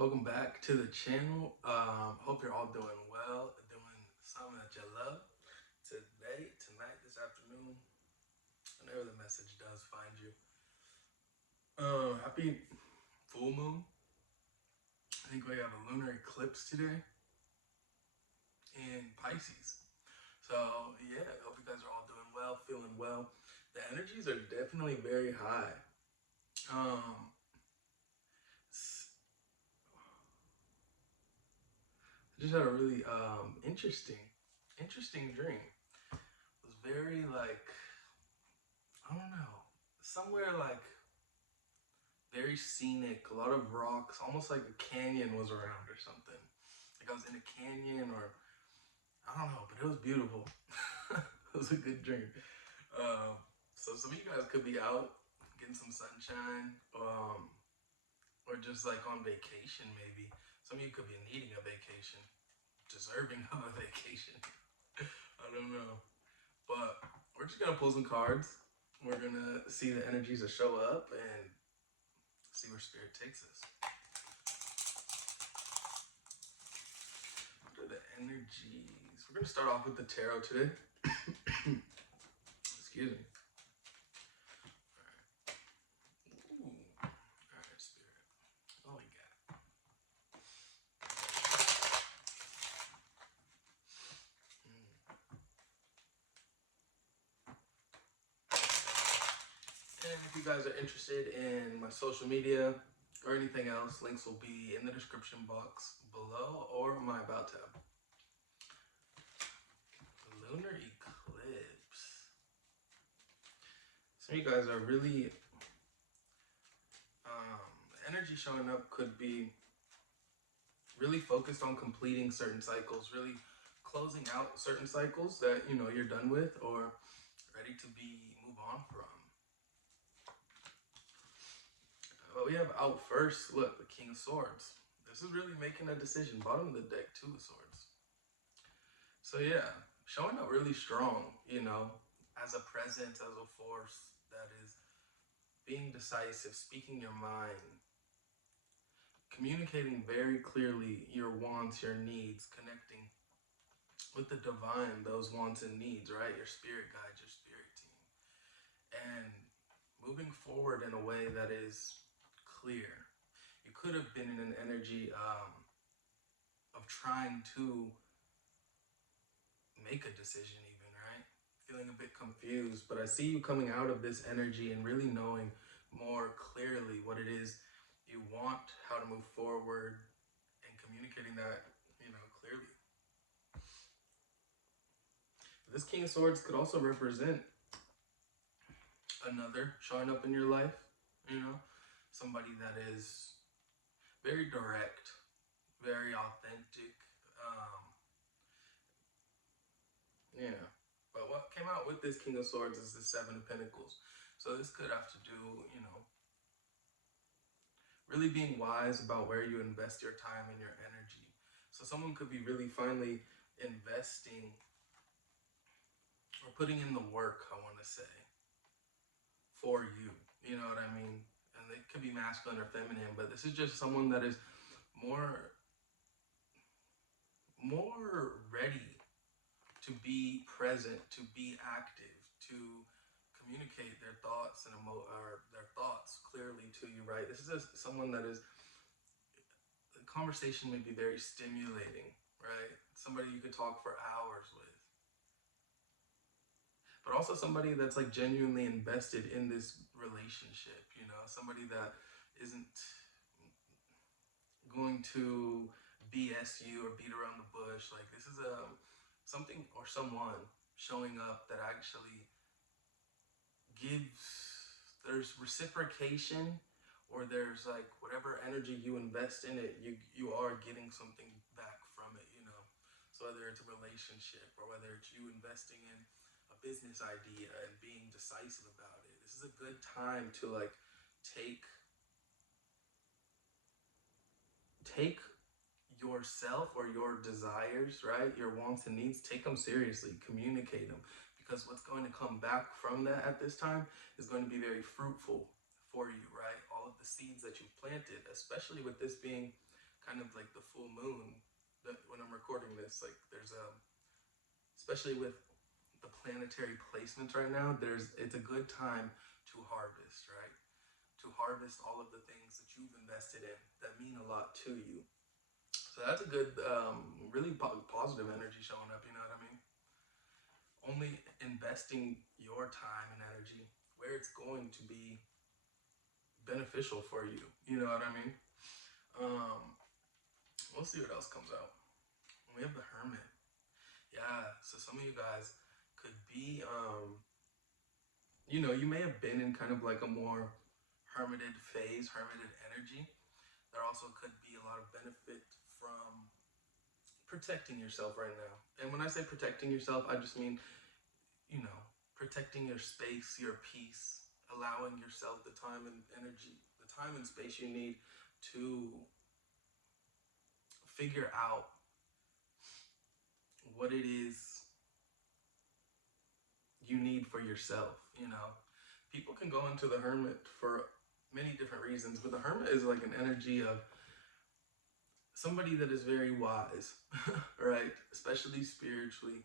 Welcome back to the channel. Hope you're all doing well, doing something that you love today, tonight, this afternoon, whenever the message does find you. Happy full moon. I think we have a lunar eclipse today in Pisces. So yeah, I hope you guys are all doing well, feeling well. The energies are definitely very high. Um, I just had a really interesting dream. It was very like, I don't know, somewhere like very scenic, a lot of rocks, almost like a canyon was around or something. Like I was in a canyon, or I don't know, but it was beautiful. It was a good dream. Um, so some of you guys could be out getting some sunshine, or just like on vacation maybe. Some of you could be needing a vacation, deserving of a vacation. I don't know. But we're just gonna pull some cards. We're gonna see the energies that show up and see where spirit takes us. What are the energies? We're gonna start off with the tarot today. Excuse me. All right. Ooh. All right, spirit. Oh, we got it. And if you guys are interested in my social media or anything else, links will be in the description box below or my about tab. Lunar Eclipse. Some of you guys are really, energy showing up could be really focused on completing certain cycles, really closing out certain cycles that you're done with or ready to move on from. But we have out first, look, the King of Swords. This is really making a decision. Bottom of the deck, Two of Swords. So yeah, showing up really strong, as a presence, as a force that is being decisive, speaking your mind, communicating very clearly your wants, your needs, connecting with the divine, those wants and needs, right? Your spirit guide, your spirit team. And moving forward in a way that is clear. You could have been in an energy of trying to make a decision even, right? Feeling a bit confused, but I see you coming out of this energy and really knowing more clearly what it is you want, how to move forward, and communicating that, clearly. This King of Swords could also represent another showing up in your life, somebody that is very direct, very authentic. Yeah. But what came out with this King of Swords is the Seven of Pentacles. So this could have to do, really being wise about where you invest your time and your energy. So someone could be really finally investing or putting in the work, I want to say, for you. You know what I mean? And it could be masculine or feminine, but this is just someone that is more ready to be present, to be active, to communicate their thoughts and or their thoughts clearly to you, right? This is someone that is, the conversation may be very stimulating, right? Somebody you could talk for hours with, but also somebody that's like genuinely invested in this relationship, somebody that isn't going to BS you or beat around the bush. Like this is something or someone showing up that actually there's reciprocation, or there's like whatever energy you invest in it, you are getting something back from it, So whether it's a relationship or whether it's you investing in a business idea and being decisive about it, this is a good time to like take yourself or your desires, right? Your wants and needs, take them seriously, communicate them, because what's going to come back from that at this time is going to be very fruitful for you, right? All of the seeds that you've planted, especially with this being kind of like the full moon, that when I'm recording this, like there's a, especially with the planetary placements right now, it's a good time to harvest, right? To harvest all of the things that you've invested in that mean a lot to you. So that's a good, really positive energy showing up. You know what I mean? Only investing your time and energy where it's going to be beneficial for you. You know what I mean? Um, we'll see what else comes out. We have the hermit. Yeah. So some of you guys could be, you may have been in kind of like a more hermited phase, hermited energy. There also could be a lot of benefit from protecting yourself right now. And when I say protecting yourself, I just mean, you know, protecting your space, your peace, allowing yourself the time and energy, the time and space you need to figure out what it is you need for yourself. People can go into the hermit for many different reasons, but the hermit is like an energy of somebody that is very wise, right? Especially spiritually,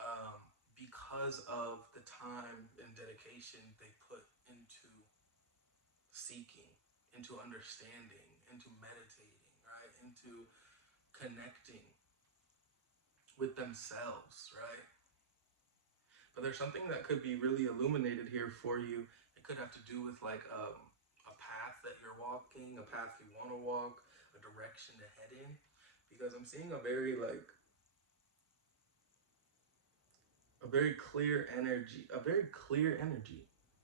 um, because of the time and dedication they put into seeking, into understanding, into meditating, right? Into connecting with themselves, right? But there's something that could be really illuminated here for you. It could have to do with like a path that you're walking, a path you want to walk, a direction to head in. Because I'm seeing a very clear energy,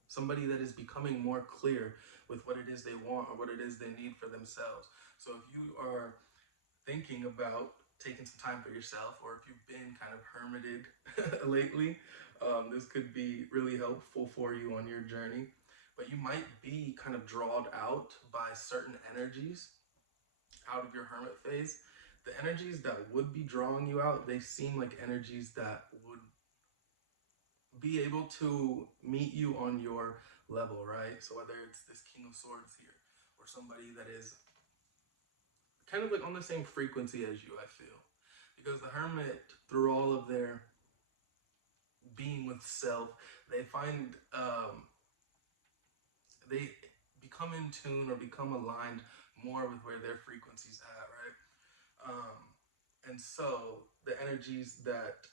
somebody that is becoming more clear with what it is they want or what it is they need for themselves. So if you are thinking about taking some time for yourself, or if you've been kind of hermited lately, this could be really helpful for you on your journey. But you might be kind of drawn out by certain energies out of your hermit phase. The energies that would be drawing you out, they seem like energies that would be able to meet you on your level, right? So whether it's this King of Swords here, or somebody that is kind of like on the same frequency as you, I feel. Because the hermit, through all of their being with self, they find, they become in tune or become aligned more with where their frequency's at, right? And so the energies that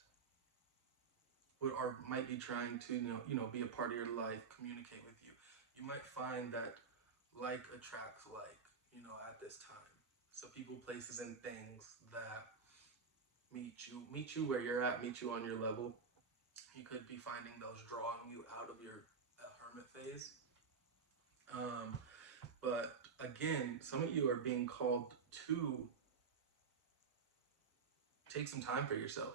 might be trying to be a part of your life, communicate with you, you might find that like attracts like, at this time. So people, places, and things that meet you where you're at, meet you on your level. You could be finding those drawing you out of your hermit phase. But again, some of you are being called to take some time for yourself.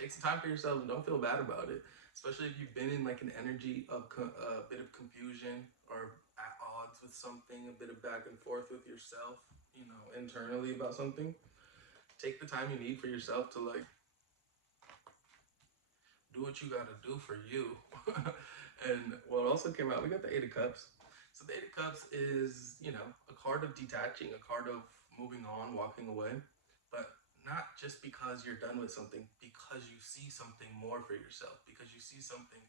Take some time for yourself and don't feel bad about it. Especially if you've been in like an energy of a bit of confusion or at odds with something, a bit of back and forth with yourself, internally about something. Take the time you need for yourself to like do what you gotta do for you. And what also came out, we got the Eight of Cups. So the Eight of Cups is, a card of detaching, a card of moving on, walking away. But not just because you're done with something, because you see something more for yourself, because you see something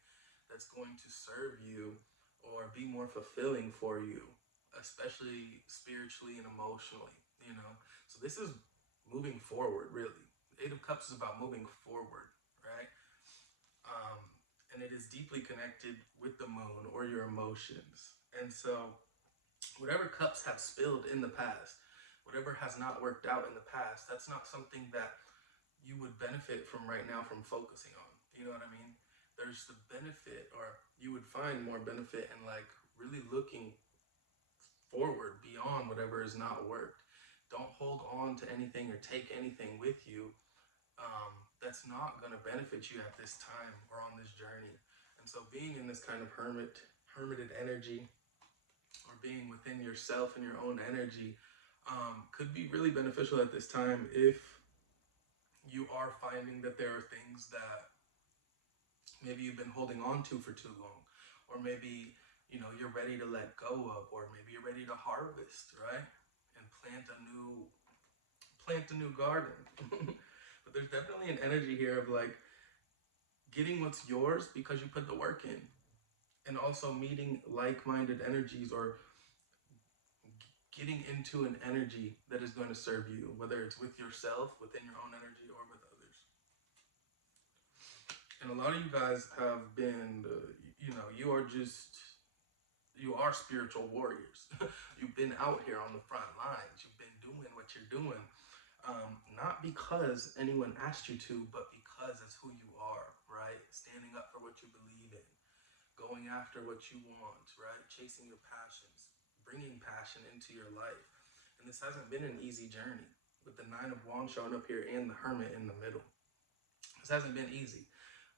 that's going to serve you or be more fulfilling for you, especially spiritually and emotionally. So this is moving forward, really. The Eight of Cups is about moving forward, right? And it is deeply connected with the moon or your emotions. And so whatever cups have spilled in the past, whatever has not worked out in the past, that's not something that you would benefit from right now from focusing on. You know what I mean? There's the benefit, or you would find more benefit in like really looking forward beyond whatever has not worked. Don't hold on to anything or take anything with you that's not going to benefit you at this time or on this journey. And so being in this kind of hermited energy, or being within yourself and your own energy, could be really beneficial at this time if you are finding that there are things that maybe you've been holding on to for too long, or maybe you're ready to let go of, or maybe you're ready to harvest, right? And plant a new garden. But there's definitely an energy here of like getting what's yours because you put the work in, and also meeting like-minded energies, or getting into an energy that is going to serve you, whether it's with yourself, within your own energy, or with others. And a lot of you guys have been, you are spiritual warriors. You've been out here on the front lines. You've been doing what you're doing. Not because anyone asked you to, but because it's who you are, right? Standing up for what you believe in, going after what you want, right? Chasing your passions, bringing passion into your life. And this hasn't been an easy journey, with the Nine of Wands showing up here and the Hermit in the middle. This hasn't been easy,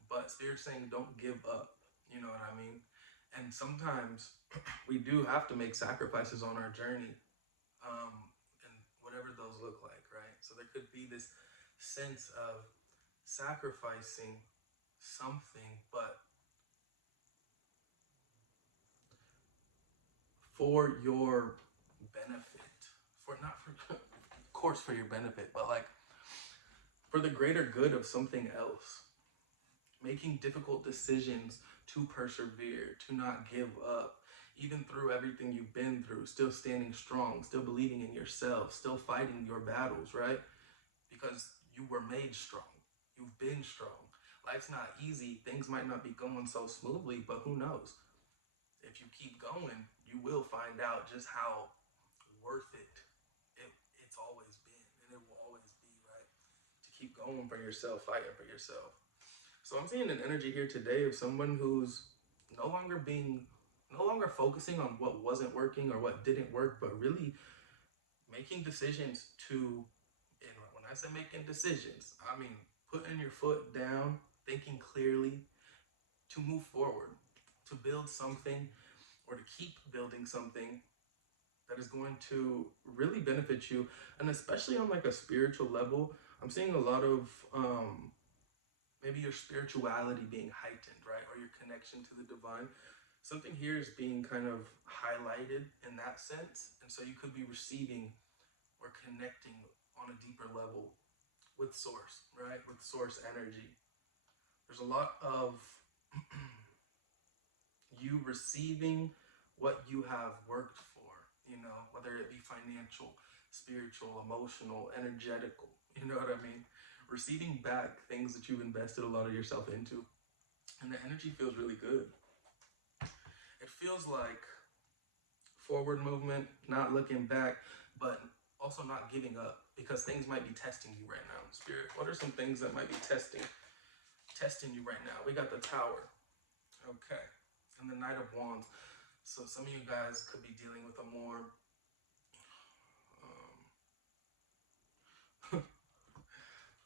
but Spirit's saying don't give up. You know what I mean? And sometimes we do have to make sacrifices on our journey, and whatever those look like, right? So there could be this sense of sacrificing something, but for your benefit, for not for, of course, for your benefit, but like for the greater good of something else. Making difficult decisions to persevere, to not give up, even through everything you've been through, still standing strong, still believing in yourself, still fighting your battles, right? Because you were made strong. You've been strong. Life's not easy. Things might not be going so smoothly, but who knows? If you keep going, you will find out just how worth it's always been, and it will always be, right? To keep going for yourself, fighting for yourself. So I'm seeing an energy here today of someone who's no longer being, no longer focusing on what wasn't working or what didn't work, but really making decisions to, and when I say making decisions, I mean putting your foot down, thinking clearly, to move forward, to build something, or to keep building something that is going to really benefit you. And especially on like a spiritual level, I'm seeing a lot of maybe your spirituality being heightened, right? Or your connection to the divine. Something here is being kind of highlighted in that sense. And so you could be receiving or connecting on a deeper level with source, right? With source energy. There's a lot of you receiving what you have worked for, whether it be financial, spiritual, emotional, energetical, you know what I mean? Receiving back things that you've invested a lot of yourself into. And the energy feels really good. It feels like forward movement, not looking back, but also not giving up, because things might be testing you right now. Spirit, what are some things that might be testing you right now? We got the Tower, okay, and the Knight of Wands. So some of you guys could be dealing with a more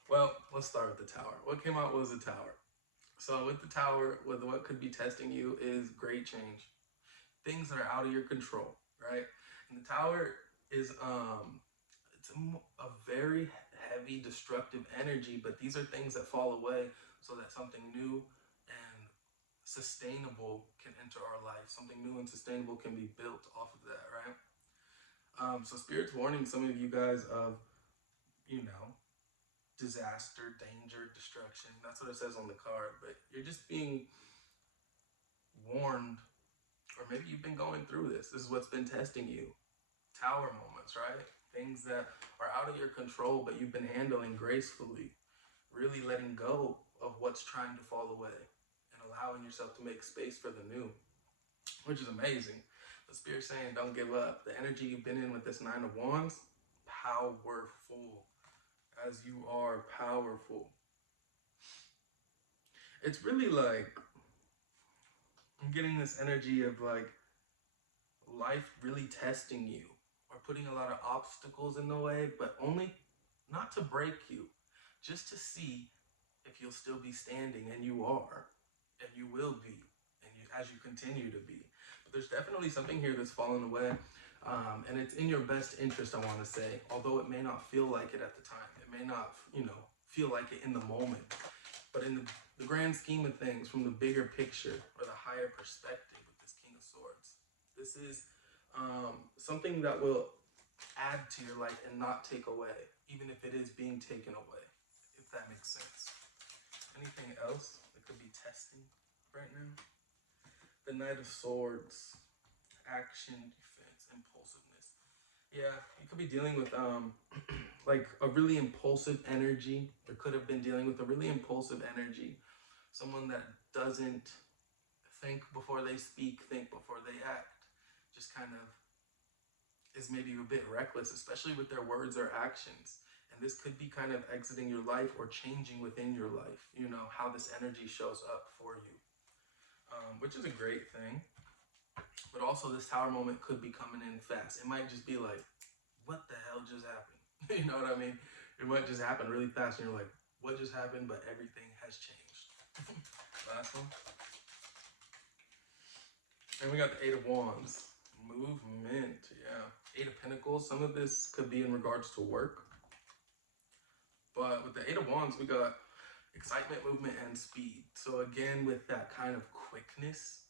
well, let's start with the Tower. What came out was the Tower. So with the Tower, with what could be testing you is great change, things that are out of your control, right? And the Tower is it's a very heavy destructive energy, but these are things that fall away so that something new and sustainable can enter our life. Something new and sustainable can be built off of that, right? So Spirit's warning some of you guys of, disaster, danger, destruction. That's what it says on the card. But you're just being warned, or maybe you've been going through this. This is what's been testing you. Tower moments, right? Things that are out of your control, but you've been handling gracefully. Really letting go of what's trying to fall away and allowing yourself to make space for the new, which is amazing. The Spirit's saying don't give up. The energy you've been in with this Nine of Wands, powerful. As you are powerful. It's really like, I'm getting this energy of like life really testing you, or putting a lot of obstacles in the way, but only not to break you, just to see if you'll still be standing. And you are, and you will be, and as you continue to be. But there's definitely something here that's fallen away, and it's in your best interest, I want to say, although it may not feel like it at the time. It may not, feel like it in the moment, but in the grand scheme of things, from the bigger picture or the higher perspective with this King of Swords, this is something that will add to your life and not take away, even if it is being taken away, if that makes sense. Anything else that could be testing right now? The Knight of Swords, action, defense, impulsiveness. Yeah, you could be dealing with like a really impulsive energy, or could have been dealing with a really impulsive energy. Someone that doesn't think before they speak, think before they act. Just kind of is maybe a bit reckless, especially with their words or actions. And this could be kind of exiting your life or changing within your life, you know, how this energy shows up for you, which is a great thing. But also, this tower moment could be coming in fast. It might just be like, what the hell just happened? You know what I mean? It might just happen really fast, and you're like, what just happened? But everything has changed. Last one. And we got the Eight of Wands. Movement, yeah. Eight of Pentacles. Some of this could be in regards to work. But with the Eight of Wands, we got excitement, movement, and speed. So again, with that kind of quickness,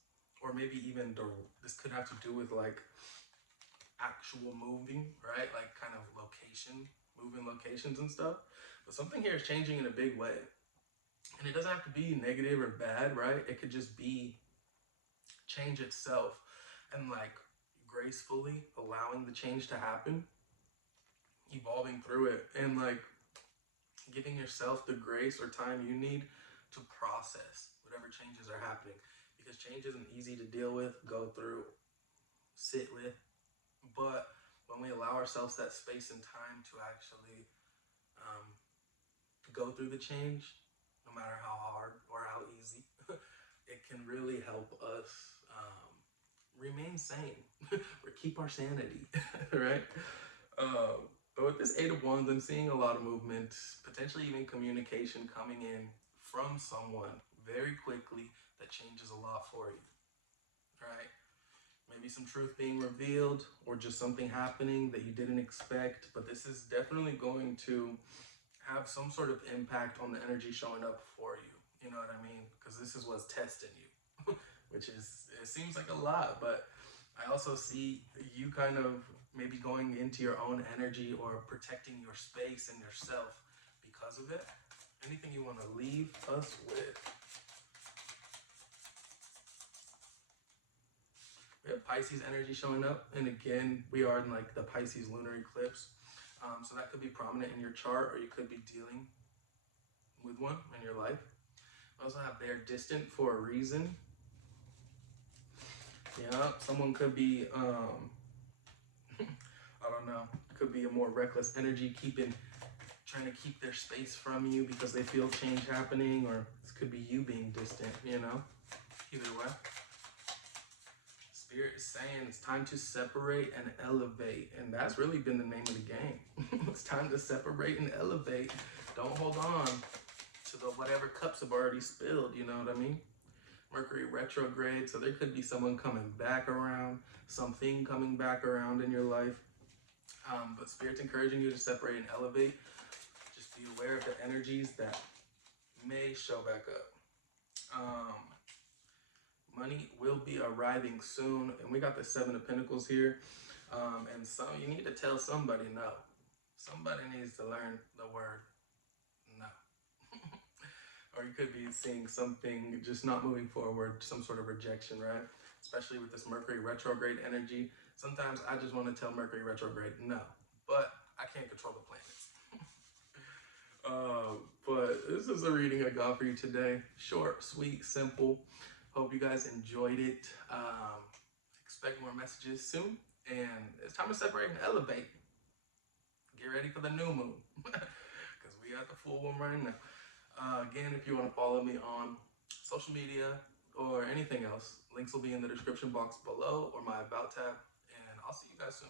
or maybe even this could have to do with like actual moving, right? Like kind of location, moving locations and stuff. But something here is changing in a big way. And it doesn't have to be negative or bad, right? It could just be change itself, and like gracefully allowing the change to happen, evolving through it, and like giving yourself the grace or time you need to process whatever changes are happening, because change isn't easy to deal with, go through, sit with. But when we allow ourselves that space and time to actually go through the change, no matter how hard or how easy, it can really help us remain sane or keep our sanity, right? But with this Eight of Wands, I'm seeing a lot of movement, potentially even communication coming in from someone very quickly that changes a lot for you, right? Maybe some truth being revealed, or just something happening that you didn't expect. But this is definitely going to have some sort of impact on the energy showing up for you. You know what I mean? Because this is what's testing you, which is, it seems like a lot, but I also see you kind of maybe going into your own energy or protecting your space and yourself because of it. Anything you want to leave us with? We have Pisces energy showing up, and again, we are in like the Pisces lunar eclipse. So that could be prominent in your chart, or you could be dealing with one in your life. We also have they're distant for a reason. Yeah, someone could be, I don't know, could be a more reckless energy, trying to keep their space from you because they feel change happening, or this could be you being distant, you know? Either way. Spirit is saying it's time to separate and elevate, and that's really been the name of the game. It's time to separate and elevate. Don't hold on to the whatever cups have already spilled, you know what I mean? Mercury retrograde, so there could be someone coming back around, something coming back around in your life. But Spirit's encouraging you to separate and elevate. Just be aware of the energies that may show back up. Money will be arriving soon, and we got the Seven of Pentacles here. And so you need to tell somebody no. Somebody needs to learn the word no. Or you could be seeing something just not moving forward, some sort of rejection, right? Especially with this Mercury retrograde energy. Sometimes I just want to tell Mercury retrograde no, but I can't control the planets. But this is a reading I got for you today. Short, sweet, simple. Hope you guys enjoyed it. Expect more messages soon. And it's time to separate and elevate. Get ready for the new moon. Because we got the full one right now. Again, if you want to follow me on social media or anything else, links will be in the description box below or my About tab. And I'll see you guys soon.